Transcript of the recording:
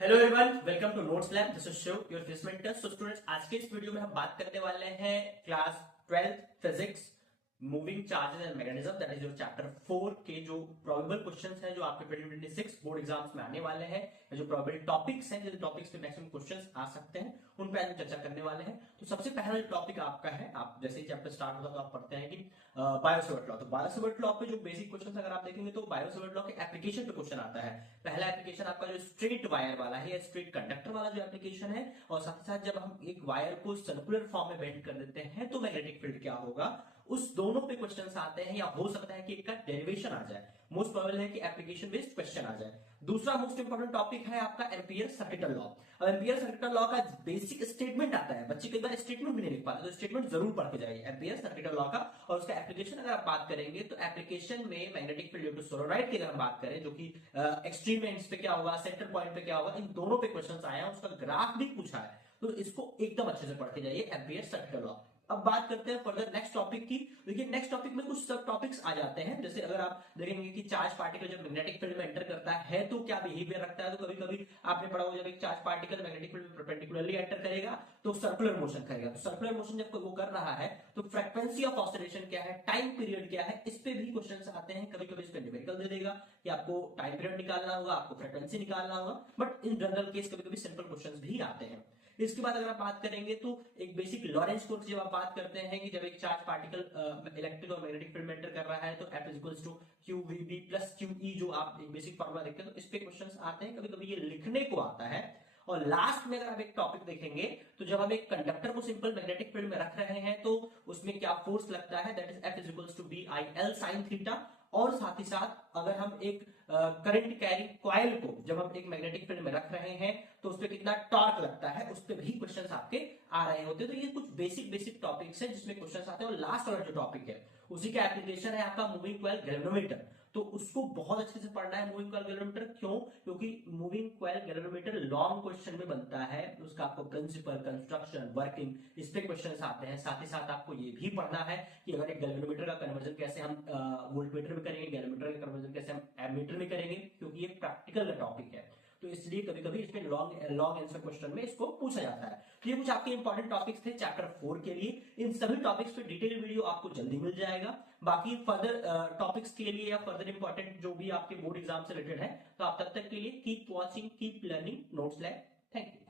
Hello everyone, welcome to notes lab. This is Shiv, your physics mentor. So students, आज के इस video में हम बात करने वाले हैं class 12th physics moving charges and magnetism, that is your chapter 4 के जो प्रोबेबल क्वेश्चंस हैं जो आपके 2026 बोर्ड एग्जाम्स में आने वाले हैं, जो प्रोबेबल टॉपिक्स हैं, जिन टॉपिक्स पे मैक्सिमम क्वेश्चंस आ सकते हैं, उन पे आज हम चर्चा करने वाले हैं। तो सबसे पहला जो टॉपिक आपका है, आप जैसे ही चैप्टर स्टार्ट होगा तो आप पढ़ते हैं कि बायोसेवर्ट लॉ। तो बायोसेवर्ट लॉ पे जो बेसिक क्वेश्चंस अगर आप देखेंगे तो बायोसेवर्ट लॉ के एप्लीकेशन पे क्वेश्चन आता है। पहला एप्लीकेशन आपका जो स्ट्रेट वायर वाला है या स्ट्रेट कंडक्टर वाला जो एप्लीकेशन है, और साथ ही साथ जब हम एक वायर को सर्कुलर फॉर्म में बेंड कर देते हैं तो मैग्नेटिक फील्ड क्या होगा, उस दोनों पे क्वेश्चंस आते हैं। या हो सकता है कि एक का डेरिवेशन आ जाए, मोस्ट प्रोबेबल है कि एप्लीकेशन बेस्ड क्वेश्चन आ जाए। दूसरा मोस्ट इंपॉर्टेंट टॉपिक है आपका एम्पियर सर्किटल लॉ। अब एम्पियर सर्किटल लॉ का बेसिक स्टेटमेंट आता है, बच्चे कई बार स्टेटमेंट भी नहीं लिख पाते, तो स्टेटमेंट जरूर पढ़ के जाइए एम्पियर सर्किटल लॉ का। और उसका एप्लीकेशन अगर आप बात करेंगे तो एप्लीकेशन में magnetic field due to solenoid की अगर हम बात करें, जो कि एक्सट्रीम एंड्स पे क्या होगा, सेंटर पॉइंट पे क्या होगा, इन दोनों पे क्वेश्चन आए हैं, उसका ग्राफ भी पूछा है। तो इसको एकदम अच्छे से पढ़ के जाइए, एम्पियर सर्किटल लॉ। अब बात करते हैं फर्दर नेक्स्ट टॉपिक की। देखिए नेक्स्ट टॉपिक में कुछ सब टॉपिक्स आ जाते हैं। जैसे अगर आप देखेंगे कि चार्ज पार्टिकल जब मैग्नेटिक फील्ड में एंटर करता है तो क्या बिहेवियर रखता है, तो कभी कभी आपने पढ़ा होगा जब एक चार्ज पार्टिकल मैग्नेटिक फील्ड में परपेंडिकुलरली एंटर करेगा तो सर्कुलर मोशन करेगा। तो सर्कुलर मोशन जब वो कर रहा है तो फ्रीक्वेंसी ऑफ ऑसिलेशन क्या है, टाइम पीरियड क्या है, इस पे भी क्वेश्चन आते हैं। कभी कभी इसका न्यूमेरिकल दे देगा कि आपको टाइम पीरियड निकालना होगा, आपको फ्रीक्वेंसी निकालना होगा, बट इन जनरल केस कभी कभी सिंपल क्वेश्चन भी आते हैं। इसके बाद अगर आप बात करेंगे तो एक बेसिक लॉरेंस फोर्स जब आप बात करते हैं कि जब एक चार्ज पार्टिकल इलेक्ट्रिक और मैग्नेटिक फील्ड में एंटर कर रहा है तो F is equals to q v b plus q e, जो आप एक बेसिक फॉर्मूला देखते हैं, तो इस पे क्वेश्चंस आते हैं। कभी कभी ये लिखने को आता है। और लास्ट में अगर आप एक टॉपिक देखेंगे तो जब हम एक कंडक्टर को सिंपल मैग्नेटिक फील्ड में रख रहे हैं तो उसमें क्या फोर्स लगता है, that is F is equals to b i l sine theta. और साथ ही साथ अगर हम एक करंट कैरी कॉइल को जब हम एक मैग्नेटिक फील्ड में रख रहे हैं तो उस पर कितना टॉर्क लगता है, उस पर भी क्वेश्चंस आपके आ रहे होते हैं। तो ये कुछ बेसिक बेसिक टॉपिक्स हैं जिसमें क्वेश्चंस आते हैं। और लास्ट वाला जो टॉपिक है उसी का एप्लीकेशन है आपका मूविंग कॉइल गैल्वेनोमीटर। तो उसको बहुत अच्छे से पढ़ना है। मूविंग कॉइल गैल्वेनोमीटर क्यों? क्योंकि moving coil galvanometer long question में बनता है, उसका आपको प्रिंसिपल, कंस्ट्रक्शन, वर्किंग, इस पे क्वेश्चंस आते हैं। साथ ही साथ आपको ये भी पढ़ना है कि अगर एक गैल्वेनोमीटर का कन्वर्जन कैसे हम वोल्टमीटर में करेंगे, गैल्वेनोमीटर का कन्वर्जन कैसे हम एमीटर में करेंगे, क्योंकि ये प्रैक्टिकल टॉपिक है। तो इसलिए कभी कभी इसमें लॉन्ग लॉन्ग आंसर क्वेश्चन में इसको पूछा जाता है। तो ये कुछ आपके इंपॉर्टेंट टॉपिक्स थे चैप्टर 4 के लिए। इन सभी टॉपिक्स पे डिटेल वीडियो आपको जल्दी मिल जाएगा। बाकी फर्दर टॉपिक्स के लिए या फर्दर इंपॉर्टेंट जो भी आपके बोर्ड एग्जाम से रिलेटेड है, तो आप तब तक के लिए keep watching, keep learning notes lab. Thank you.